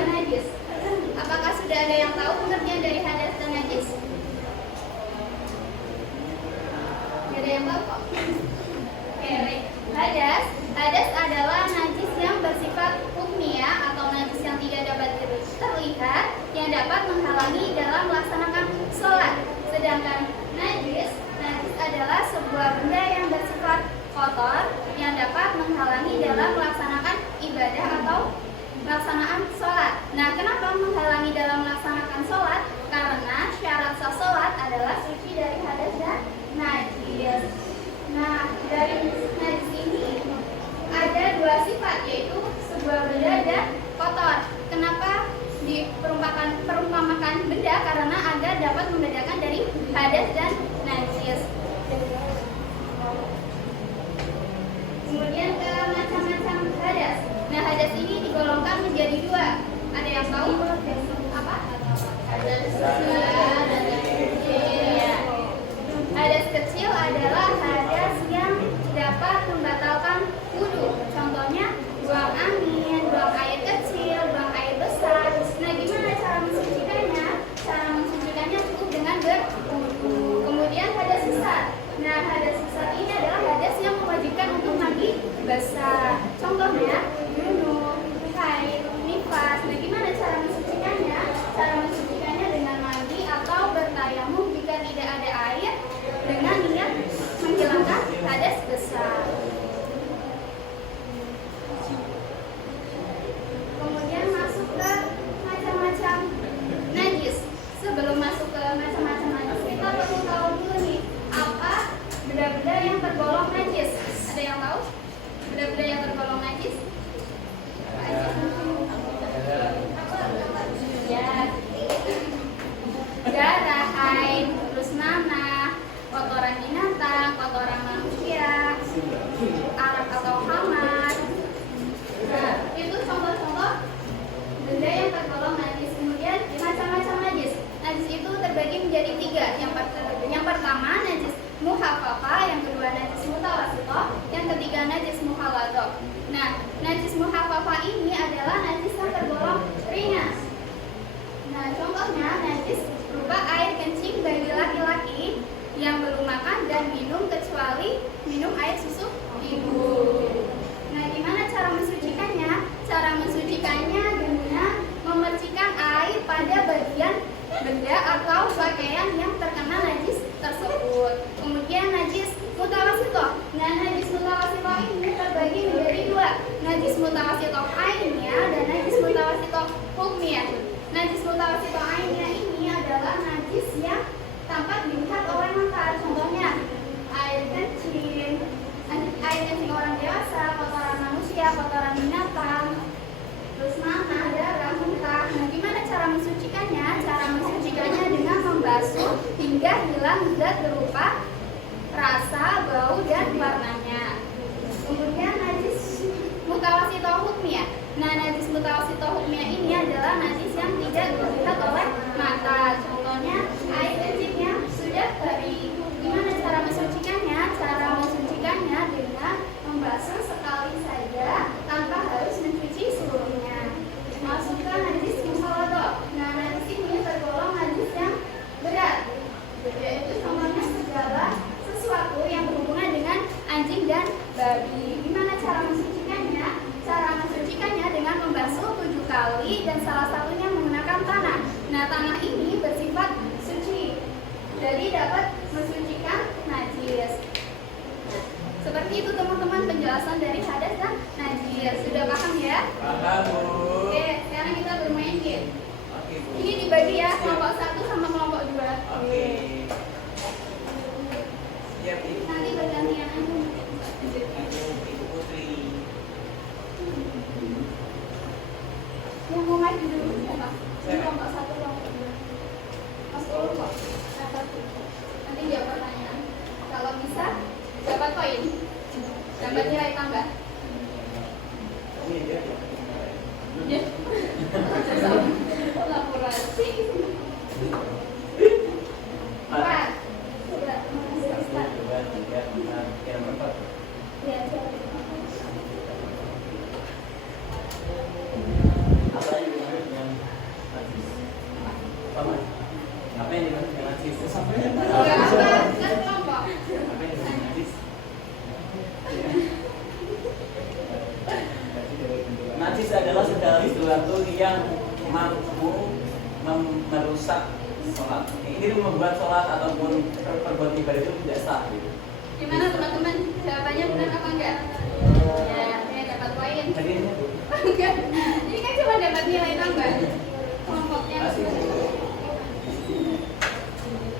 dan najis. Apakah sudah ada yang tahu pengertian dari hadas dan najis? Tidak ada yang tahu kok. Oke, baik. Hadas adalah najis yang bersifat hukmiyah atau najis yang tidak dapat terlihat yang dapat menghalangi dalam melaksanakan sholat. Sedangkan najis adalah sebuah benda yang bersifat kotor yang dapat menghalangi dalam melaksanakan ibadah atau pelaksanaan sholat. Nah, kenapa menghalangi dalam melaksanakan sholat? Karena syarat sah sholat adalah suci dari hadas dan najis. Nah, dari najis ini ada dua sifat, yaitu sebuah benda dan kotor. Kenapa perumpamakan benda? Karena agar dapat membedakan dari hadas dan najis. Kemudian ke macam-macam hadas. Nah, hadas ini digolongkan menjadi dua. Ada yang tahu apa? Hadas besar dan kecil. Hadas kecil adalah hadas yang dapat membatalkan wudu. Contohnya buang angin, buang air kecil, buang air besar. Nah, gimana cara mensucikannya? Cara mensucikannya cukup dengan berwudu. Kemudian hadas besar. Nah, hadas besar ini adalah hadas yang mewajibkan untuk mandi besar. Contohnya junub, haid, nifas. Nah, gimana cara mensucikannya? Cara mensucikannya dengan mandi atau bertayamum jika tidak ada air dengan niat menghilangkan hadas besar. Kemudian masuk ke macam-macam najis. Sebelum masuk ke macam-macam najis, kita perlu tahu dulu nih apa benda-benda yang tergolong najis. Ada yang tahu benda-benda yang tergolong najis? Ya, darah, haid, terus nanah, kotoran binatang, kotoran manusia, arak atau hamar. Nah, itu contoh-contoh benda yang tergolong najis. Kemudian macam-macam najis. Najis itu terbagi menjadi tiga. Yang pertama najis muhaffafah, yang kedua najis mutawassithah, yang ketiga najis mukhalathah. Nah, najis muhaffafah ini adalah najis yang tergolong ringan. Nah, contohnya najis berupa air kencing bagi laki-laki yang belum makan dan minum kecuali minum air susu ibu. Nah, gimana cara mensucikannya? Cara mensucikannya dengan memercikan air pada bagian benda atau pakaian yang terkena najis tersebut. Kemudian najis mutawassithah. Nah, najis mutawassithah ini terbagi menjadi dua. Najis mutawassithah ainiyah dan najis mutawassithah hukmiyah. Najis mutawassithah ainiyah ini adalah najis yang tampak dilihat oleh mata. Contohnya air kencing orang dewasa, kotoran manusia, kotoran binatang, terus nanah, darah, muntah. Nah, gimana cara mensucikannya? Cara mensucikannya dengan membasuh hingga hilang zat berupa rasa, bau, dan warnanya. Kemudian najis mutawassithah hukmiyah. Nah, najis mutawassithah hukmiyah ini adalah najis yang tidak dilihat oleh mata. Contohnya air kencingnya sudah kering. Gimana cara mensucikannya? Cara mensucikannya dengan membasuh sekali saja tanpa harus mencuci seluruhnya. Masuk ke najis mukhalathah. Nah, najis ini tergolong najis yang berat, yaitu contohnya segala sesuatu yang berhubungan dengan anjing dan babi. Gimana cara mensucikannya? Cara mensucikannya dengan membasuh 7 kali dan salah satunya menggunakan tanah. Nah, tanah ini bersifat suci, jadi dapat mensucikan najis. Nah, seperti itu teman-teman penjelasan dari hadas dan najis. Sudah paham ya? Paham, Bu. Oke, sekarang kita bermain game. Ini dibagi ya, kelompok 1 sama kelompok 2. Oke. Siap, Ibu. Nanti bergantian aja. Ibu Putri. Yang mau maju dulu siapa? Ini kelompok 1, kelompok 2. Mas Ulu kok? Nanti jawab pertanyaan. Kalau bisa, dapat poin. Dapat nilai tambah. Ini dia. Ya. mampu merusak sholat. Ini membuat sholat ataupun perbuatan ibadah itu tidak sah. Gitu. Gimana teman-teman? Jawabannya benar apa enggak? Ya, saya dapat poin. Hadiahnya Bu. Enggak. Ini kan cuma dapat nilai tambah. Kelompoknya Masih.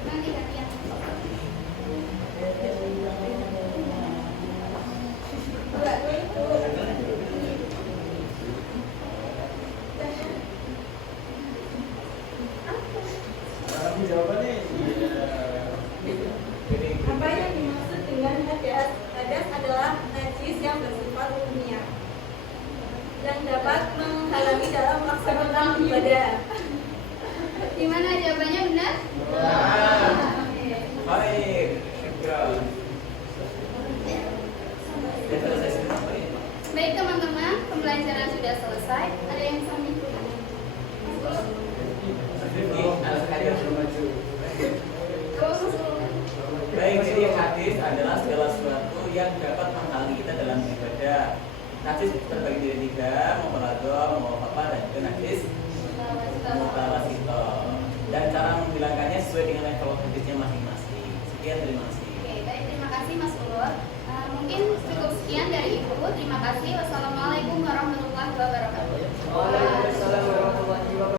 nanti gantian. Jawabannya Apa yang dimaksud dengan hadas? Hadas adalah najis yang bersifat umumnya yang dapat menghalangi dalam melaksanakan ibadah.